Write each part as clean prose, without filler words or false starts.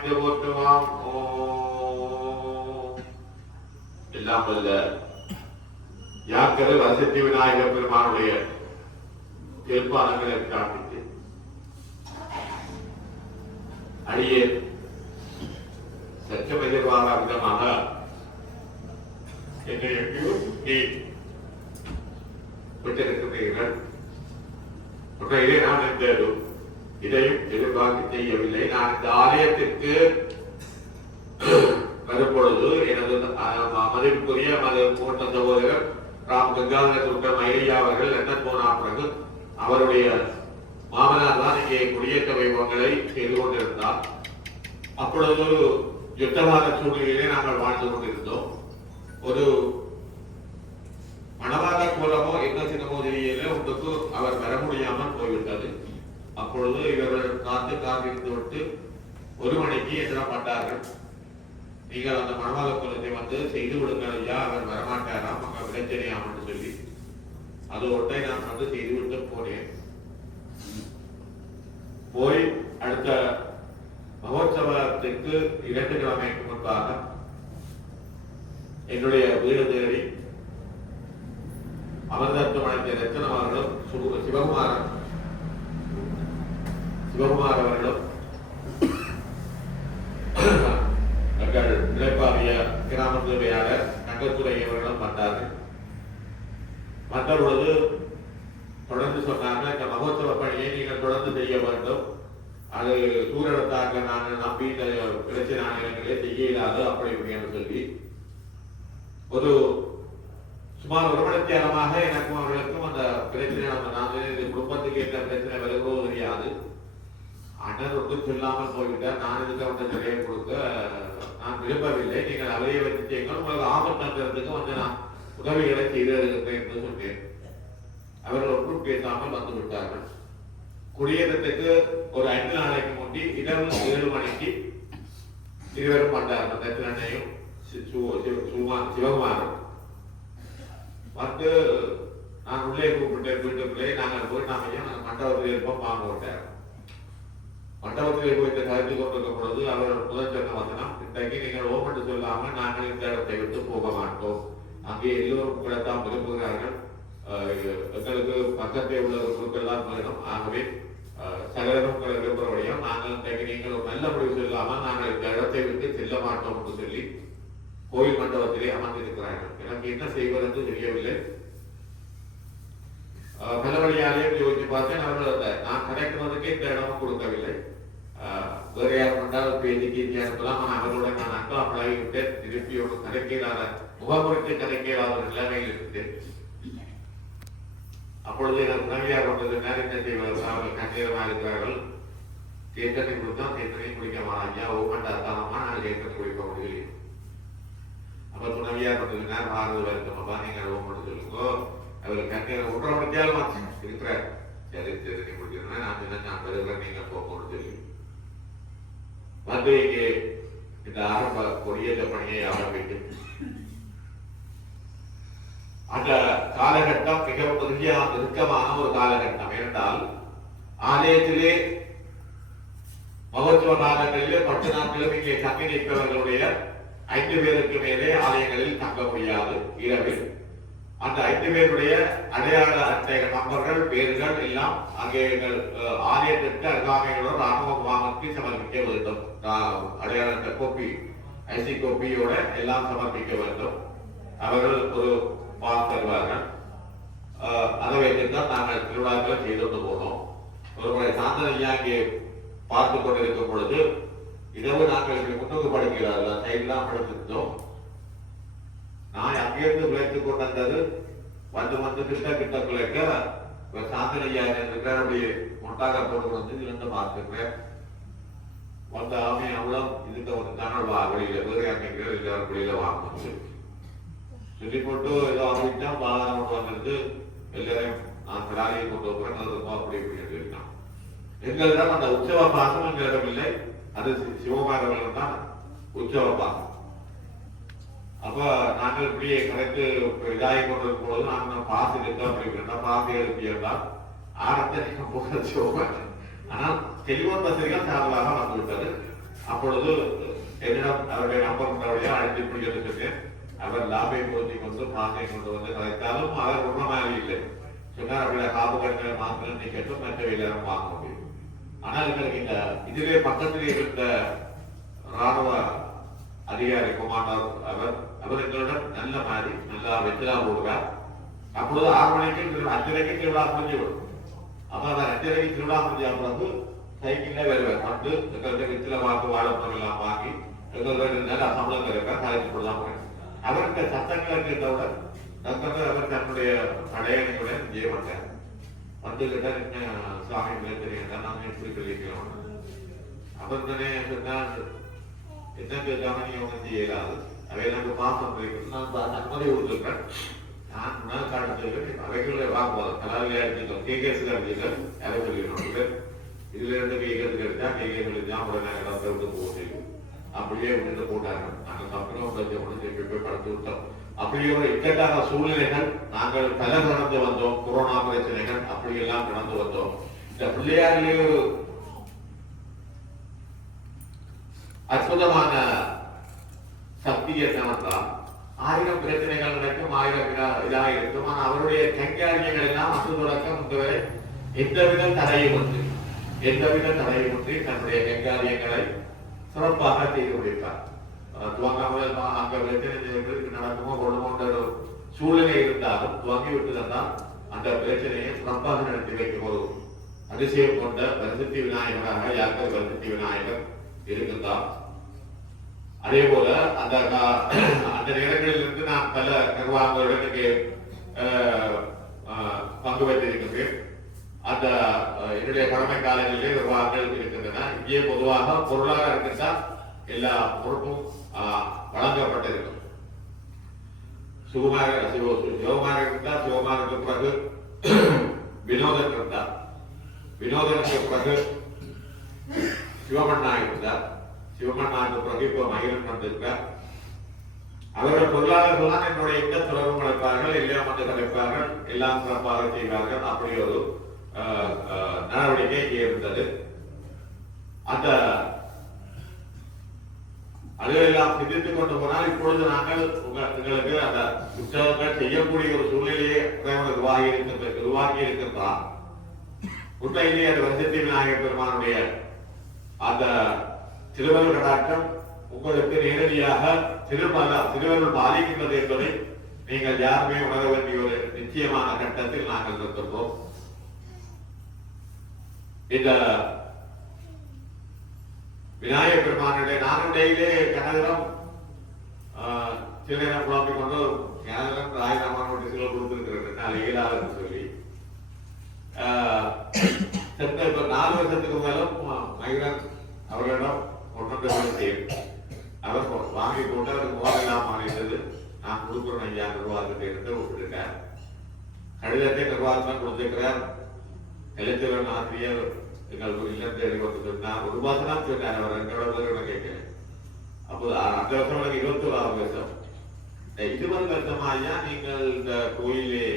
என்று போற்றுவாம். எல்லாம் வல்ல யாக்கரை வசதி விநாயக பெருமானுடைய தீர்ப்பானங்களை பிரார்த்தித்து அடியே சற்றம் எதிர்பாரா விதமாக என்னை எங்கேயோ நீ விட்டிருக்கிறீர்கள். இதை நான் இதையும் எதிர்பார்த்து செய்யவில்லை. நான் இந்த ஆலயத்திற்கு வரும்பொழுது எனது மதிப்புக்குரிய மூத்த சகோதரர் ராம் கங்காதர சுற்ற மயிலையா அவர்கள் லண்டன் போன பிறகு அவருடைய மாமனார் தான் இங்கே குடியேற்ற வைபவங்களை செய்து கொண்டிருந்தார். அப்பொழுது ஒரு யுத்தமான சூழ்நிலையிலே நாங்கள் வாழ்ந்து கொண்டிருந்தோம். ஒரு மணவாள கோலமோ என்ன சின்னமோ தெரியல ஒன்றுக்கு அவர் வர முடியாமல் போய்விட்டது. அப்பொழுது இவர்கள் காத்திருந்து விட்டு 1 மணிக்கு எதிரப்பட்டார்கள். நீங்கள் அந்த மணவாள கோலத்தை வந்து செய்து விடுங்கள் ஐயா, அவர் வரமாட்டாராம், அங்க விளைச்சனையாமன்னு சொல்லி அது ஒன்றை நான் வந்து செய்துவிட்டு போனேன். போய் அடுத்த மகோத்சவத்திற்கு 2 கிழமைக்கு முன்பாக என்னுடைய வீடு தேடி அமர்தத்துவமனை ரத்தனம் அவர்களும் சிவகுமார் அவர்களும் எங்கள் இளைப்பாறிய கிராம சேவையாளர் தங்கத்துறை அவர்களும் வந்தார்கள். வந்த பொழுது தொடர்ந்து சொன்னார்கள், இந்த மகோத்சவ பணியை நீங்கள் தொடர்ந்து செய்ய வேண்டும், அது சூழலத்தாக நான் நம்பி இந்த பிரச்சனை இடங்களே செய்ய இயலாது அப்படி இப்படின்னு சொல்லி ஒரு சுமார் 1 மணி நேரமாக எனக்கும் அவர்களுக்கும் அந்த பிரச்சனை குடும்பத்துக்கு என்ன பிரச்சனை வருகிறதோ தெரியாது. அண்ணன் ஒன்றும் சொல்லாமல் போய்விட்டார். நான் இதுக்கு வந்து நிறைய கொடுக்க நான் விரும்பவில்லை. நீங்கள் அவையை வச்சு செய்யுங்கள், உங்களுக்கு ஆபத்தாங்கிறதுக்கு வந்து நான் உதவிகளை செய்து என்று சொன்னேன். அவர்கள் ஒன்றும் பேசாமல் வந்து விட்டார்கள். குடியேற்றத்துக்கு ஒரு 5 நாளைக்கு முந்தி இரவு 7 மணிக்கு இருவரும் வந்தார்கள். தத்திரண்ணையும் சிவகுமாரும் வந்து நான் உள்ளே கூப்பிட்டேன். வீட்டுக்குள்ளே நாங்கள் போய் நாங்கள் மண்டபத்தில் இருப்போம் வாங்க விட்டார். மண்டபத்தில் போயிட்டு கருத்து கொண்டிருக்கும் பொழுது அவர் முதல் சொன்ன வசனம், இன்றைக்கு நீங்கள் ஓமட்டு சொல்லாமல் நாங்கள் இந்த இடத்தை விட்டு போக மாட்டோம், அங்கே எல்லோரும் உங்களைத்தான் விரும்புகிறார்கள், எங்களுக்கு பக்கத்தில் உள்ள குழுக்கள் தான் வேணும், ஆகவே சகலரும் உங்களை விரும்புகிறபடியும் நாங்கள் இன்றைக்கு நீங்கள் ஒரு நல்ல முடிவு சொல்லாமல் நாங்கள் இந்த இடத்தை விட்டு செல்ல மாட்டோம் என்று சொல்லி கோயில் மண்டபத்திலே அமர்ந்திருக்கிறார்கள். எனக்கு என்ன செய்வது என்று தெரியவில்லை. பல வழியாலேயும் யோசிச்சு பார்த்தேன். அவர்கள் நான் கிடைக்கிறதுக்கே இந்த இடமும் கொடுக்கவில்லை. வேற யார் கொண்டால் பேசிக்கு அனுப்பலாம். அவர்களுடன் நான் அன்பா பழகிவிட்டேன். திருப்பி ஒரு கிடைக்கிறாத முகமுறைக்கு கிடைக்கிறாத ஒரு நிலைமையில் இருந்தேன். அப்பொழுது எனக்கு உணவியார் கொண்டது என்ன செய்வார்கள், அவர்கள் கண்ணீரமாக இருக்கிறார்கள். தேர்தலை கொடுத்தோம், தேர்தலையும் குடிக்க மாட்டாங்க, ஓமண்டா தானமா நான் தேர்தலை குடிக்க முடியல. அப்ப துணவியார் கொண்டது நேரம் 6 வருத்தமாப்பா நீங்கள் ஓமட்டு சொல்லுங்க, அவர் கண்ணீரை 1.5 மணித்தியாலும் இருக்கிறார். சரி தேர்தலை குடிக்கிறேன், நான் நான் பெறுகிறேன், நீங்க போகணும்னு சொல்லி வந்து இங்கே இந்த ஆரம்ப கொடியேற்ற பணியை ஆரம்பிக்கும். அந்த காலகட்டம் மிகவும் நெருக்கமான ஒரு காலகட்டம். என்றால் ஆலயத்திலே மகோத்சவ காலங்களிலே 10 நாட்களும் இங்கே தங்கி நிற்பவர்களுடைய 5 பேருக்கு மேலே ஆலயங்களில் தங்க முடியாது இரவில். அந்த 5 பேருடைய அடையாள அட்டைகள் நம்பர்கள் பேர்கள் எல்லாம் அங்கே எங்கள் ஆலயத்திற்கு அருகாமையோட ராணுவ முகாமுக்கு சமர்ப்பிக்க வேண்டும். அடையாள கோப்பி ஐசி கோப்பியோட எல்லாம் சமர்ப்பிக்க வேண்டும். அவர்கள் ஒரு பாஸ் தருவார்கள். அதை வைத்துத்தான் நாங்கள் திருவிழாக்களை செய்து போனோம். ஒரு முறை சாந்தனையா இங்கே பார்த்து கொண்டிருக்கும் பொழுது இரவு நாங்கள் இப்படி முன்னுக்கு படுக்கிறார்கள், சைட்லாம் படுத்திருந்தோம். நான் அங்கிருந்து விளைத்து கொண்டு வந்தது வந்து கிட்ட குலைக்க சாந்தனையா இருக்கிற அப்படி மொட்டாக போட்டு வந்து இருந்து பார்த்துக்கிறேன். வந்த ஆமை அவ்வளவு இதுக்கு ஒரு தனல் வெளியில வேறு அமைக்கிற வெளியில வாங்கணும் சொல்லி போட்டு ஏதோ அமைச்சா பாதாளம் கொண்டு வந்துருந்து எல்லாரையும் நான் கிடாரியை கொண்டு போறேன் அப்படி இப்படி சொல்லிட்டான். எங்களிடம் அந்த உற்சவ பாசம் எங்களிடம் இல்லை, அது சிவகுமாரவர்கள் தான் உற்சவ பாசம். அப்ப நாங்கள் இப்படியே கரெக்டு இதாகி கொண்டிருக்கும் போது நாங்கள் பாசு இருக்கோம் அப்படின்னா பாசு எழுப்பியிருந்தால் ஆரத்தை போக சிவகுமாரன். ஆனால் செல்வன் வசதிகள் சார்பாக வந்துவிட்டது. அப்பொழுது என்னிடம் அவருடைய நம்பர் அழைத்து பிடிக்கிறது சொன்னேன். அவர் லாபை பொருத்தி கொண்டு மாங்கை கொண்டு வந்து கலைத்தாலும் அவர் உண்மையாக இல்லை சொன்னார். அப்படியே காப்பு கட்டண மாத்திரம் நீக்கட்டும் மற்ற எல்லாரும் வாங்க முடியும். ஆனால் எங்களுக்கு இந்த இதிலே பக்கத்தில் இருந்த ராணுவ அதிகாரி கொமாண்டர் அவர் எங்களுடன் நல்ல மாதிரி நல்லா வெற்றிலா போடுவார். அப்பொழுது 6 மணிக்கு 5:30 திருவிழா முடிஞ்சுவிடும். அப்ப அவர் 5:30 திருவிழா முடிஞ்ச பிறகு சைக்கிள்ல வருவார். வந்து எங்கள்கிட்ட வெற்றில வாக்கு வாழைப்பழம் எல்லாம் வாங்கி எங்களுக்கு நல்ல சம்பளம் கிடைப்பார். கலைச்சு கொள்ளலாம். அவருக்கு சத்தங்களை கேட்டவுடன் அவர் தன்னுடைய படையணியுடன் இங்கே வந்தார். வந்து கேட்டால் என்ன சாமி தெரியுங்க நாங்க எப்படி சொல்லிக்கிறோம். அவர் தானே சொன்னால் என்ன கேட்காம நீ ஒன்றும் செய்யலாது. அவை எனக்கு பாசம் இருக்கு. நான் அனுமதி கொடுத்துருக்கேன். நான் முன்னாள் காலத்தில் அவைகளை வாங்குவோம். கலாவிலே அடிச்சிட்டோம். கேகேஸுக்கு அடிச்சிட்டோம். அதை சொல்லிடணும். இதுல இருந்து கேகேஸுக்கு அடிச்சா கேகேஸ் தான் உடனே இடத்தை விட்டு போக செய்யும். அப்படியே விட்டுட்டு போட்டாங்க. நாங்கள் அப்புறம் போய் படுத்து விட்டோம். அப்படி ஒரு இக்கட்டான சூழ்நிலைகள் நாங்கள் பல கடந்து வந்தோம். கொரோனா பிரச்சனைகள் அப்படியெல்லாம் கடந்து வந்தோம். இந்த பிள்ளையாரிலே ஒரு அற்புதமான சக்தி என்னவென்றால் 1000 பிரச்சனைகள் நடக்கும், 1000 இதாக இருக்கும். ஆனால் அவருடைய கைகாரியங்கள் எல்லாம் அன்று தொடக்கம் வரை எந்தவித தடையுமின்றி தன்னுடைய கைகாரியங்களை சிறப்பாக செய்து முடிப்பார். துவங்காமல் அங்க பிரச்சனை நடக்குமோ கொள்ளுமோன்ற சூழ்நிலை இருந்தாலும் துவங்கி விட்டுதான் அந்த பிரச்சனையை சிறப்பாக நடத்தி வைக்கும் ஒரு அதிசயம் கொண்ட வருசத்தி விநாயகராக யாக்கர் வருசத்தி விநாயகர் இருக்கின்றார். அதே போல அந்த நேரங்களில் இருந்து நான் பல நிர்வாகங்களுடன் இங்கே பங்கு பெற்றிருக்கின்றேன். அந்த என்னுடைய கடமை காலங்களிலே நிர்வாகங்கள் இருக்கின்றன. இங்கே பொதுவாக பொருளாதாரத்திற்கு எல்லா பொறுப்பும் வழங்கப்பட்டிருக்கும். சிவகுமார் இருந்தார். சிவகுமாருக்கு பிறகு வினோதன் இருந்தார். வினோதனுக்கு பிறகு சிவமண்ணா இருந்தார். சிவமண்ணாவுக்கு பிறகு இப்போ மகிழன் வந்திருக்கார். அவர்கள் பொருளாதாரம் தான் என்னுடைய எந்த தொடர்பும் அழைப்பார்கள், எல்லாம் வந்து கலைப்பார்கள், எல்லாம் சிறப்பாக செய்வார்கள். அப்படி ஒரு நடவடிக்கை இங்கே இருந்தது. அந்த அதையெல்லாம் சிந்தித்துக் கொண்டு போனால் இப்பொழுது நாங்கள் உங்களுக்கு அந்த புத்தகங்கள் செய்யக்கூடிய ஒரு சூழ்நிலையை உருவாக்கி இருக்கின்றார். உண்மையிலேயே அந்த வருஷத்தி விநாயகர் பெருமானுடைய அந்த திருவருள் கடாட்டம் உங்களுக்கு நேரடியாக திருவருள் பாதிக்கின்றது என்பதை நீங்கள் யாருமே உணர வேண்டிய ஒரு நிச்சயமான கட்டத்தில் நாங்கள் இருக்கின்றோம். இந்த விநாயகர் பெருமானுடைய நானுடையிலே கனகரம் சில நேரம் குழம்பிக் கொண்டு கனகரம் ராயராமன் சில கொடுத்திருக்கிறது அது இயலாதுன்னு சொல்லி இப்ப 4 வருஷத்துக்கு மேலும் மகிழன் அவர்களிடம் ஒன்று அவர் வாங்கி போட்டு அவருக்கு மோதலாம் மாறிட்டது. நான் கொடுக்குறேன் ஐயா நிர்வாகத்தை இருந்து விட்டுருக்கேன். கடிதத்தை நிர்வாகம் கொடுத்திருக்கிறார். இலச்சவன் ஆசிரியர் எங்களுக்கு இல்லத்தை சொன்னார். 1 மாசம் தான் சொன்னார். அவர் எங்களோட கேட்கிறேன். அப்போது அந்த வருஷம் எனக்கு 21ஆம் வருஷம். 20 வருஷமா ஐயா நீங்கள் இந்த கோயிலே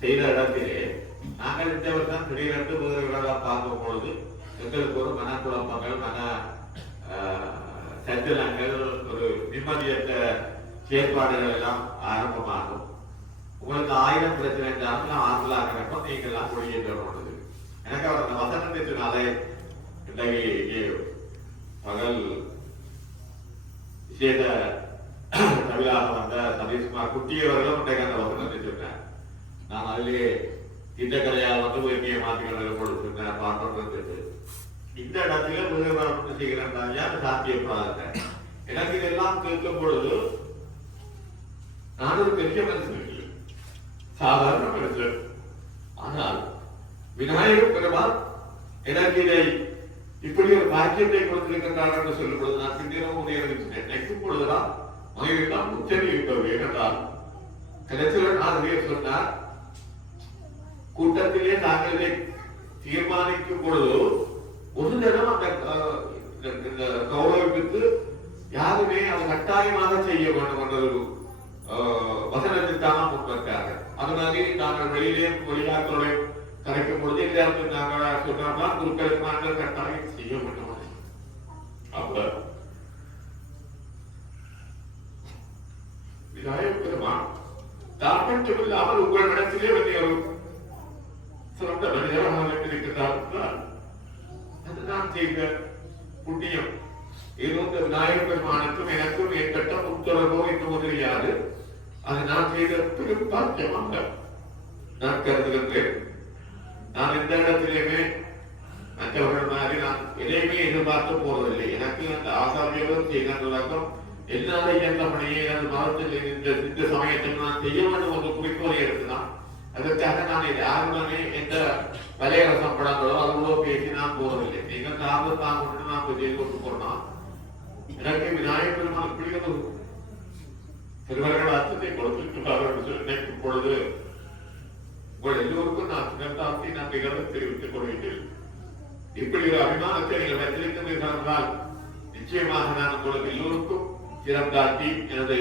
செய்த இடத்திலே நாங்கள் இந்த வருஷம் திடீரென்று முதல்வர்களாக பார்க்கும் பொழுது எங்களுக்கு ஒரு மனக்குழப்பங்கள், மன சஞ்சலங்கள், ஒரு நிம்மதியற்ற செயற்பாடுகள் எல்லாம் ஆரம்பமாகும். உங்களுக்கு 1000 பிரச்சனை இருந்தாலும் நான் ஆறுதலாக நீங்க எல்லாம் கொடியேற்றது. எனக்கு அவர் அந்த வசனத்தை சொன்னாலே இன்றைக்கு பகல் விசேஷ தமிழாக வந்த சதீஷ்குமார் குட்டியவர்களும் இன்றைக்கு அந்த வசனத்தை சொன்னார். நான் அதிலேயே இந்த கலையால் வந்து உரிமையை மாற்றிகள் கொடுத்திருந்தேன் பாட்டு. இந்த இடத்துல முதல்வர் செய்கிறேன் சாத்தியப்படாத. எனக்கு இதெல்லாம் கேட்கும் பொழுது நான் ஒரு பெரிய மனுஷன், சாதாரண மனுஷன். ஆனால் விநாயகர் பெருமாள் எனக்கு இதை இப்படி ஒரு பாக்கியத்தை கொடுத்திருக்கின்றார் என்று சொல்லும் பொழுது நான் சிந்தினமும் நினைக்கும் பொழுதுதான் மகிழ்ச்சி உச்சரி இருப்பது. ஏனென்றால் கலைச்சலன் ஆசிரியர் சொன்னார், கூட்டத்திலே நாங்கள் இதை தீர்மானிக்கும் பொழுது ஒரு தினம் அந்த கௌரவித்து யாருமே அது கட்டாயமாக செய்ய வேண்டும் என்ற ஒரு வசனத்திற்கான முன்வைத்தாங்க. அது மாதிரி நாங்கள் வெளியாட்களுடைய கரைக்கும் பொழுது நாங்கள் சொன்னால் குருக்களுக்கு நாங்கள் கட்டாயம் செய்ய வேண்டும். மட்டுமில்லாமல் உங்கள் மனத்திலே வந்து ஒரு சிறந்த மனிதராக வைத்திருக்கிறார் என்றால் அது நான் செய்த புண்ணியம். இருந்த விநாயகர் பெருமானுக்கும் எனக்கும் ஏற்பட்ட முத்தொடர்போ இன்னும் தெரியாது. அது நான் செய்த பெரும் பாக்கியமாக நான் கருதுகின்றேன். நான் எந்த இடத்திலேயுமே மற்றவர்கள் மாதிரி நான் எதையுமே எதிர்பார்த்து போவதில்லை. எனக்கு அந்த ஆசாமியோடு செய்த தொடக்கம் என்னால இயன்ற பணியை எனது மதத்தில் இந்த சமயத்தில் நான் செய்ய வேண்டும் ஒரு குறிக்கோளை எடுத்துதான். அதற்காக நான் யாருடனே எந்த வலையரசம் படங்களோ அதுவோ பேசி நான் போவதில்லை. நீங்கள் ஆர்வம் தான் கொண்டு நான் செய்து கொண்டு போனோம். எனக்கு விநாயகர் பெருமான் பிடிக்கிறது சிறுவர்கள் அச்சத்தை கொடுத்திருக்கிறார்கள் என்று சொல்லி நினைக்கும் பொழுது உங்கள் எல்லோருக்கும் நான் சிறந்தாத்தி நன்றிகளை தெரிவித்துக் கொள்கிறேன். இப்படி ஒரு அபிமானத்தை நீங்கள் வைத்திருக்கிறீர்கள் என்றால் நிச்சயமாக நான் உங்களுக்கு எல்லோருக்கும் சிறந்தாத்தி எனது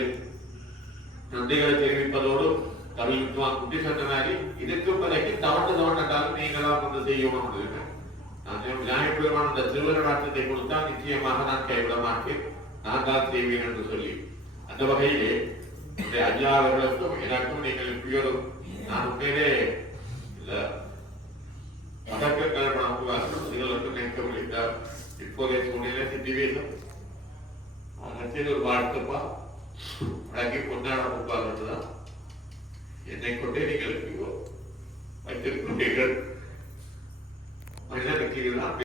நன்றிகளை தெரிவிப்பதோடு கவி வித்வான் குட்டி சொன்ன மாதிரி இதுக்கு பிறகு தவண்டாலும் நீங்களாம் வந்து செய்யணும். நான் விநாயகர் பெருமான் அந்த திருவருளாற்றத்தை கொடுத்தால் நிச்சயமாக நான் கைவிட மாட்டேன், நான் தான் செய்வேன் என்று சொல்லி அந்த வகையிலே ஐயா அவர்களுக்கும் எனக்கும் நீங்கள் இப்படியோடு நான் உண்மையிலே அதற்கு கல்பனாக்குவார்கள் நீங்களுக்கும் நினைக்க முடிந்தார். இப்போதைய சூழ்நிலை சித்திவேசம் ஒரு வாழ்த்துப்பா வழங்கி கொண்டாட முப்பாதுதான் என்னை கொண்டே நீங்கள் வைத்திருக்கிறீர்கள். மனிதனுக்கு இதுதான்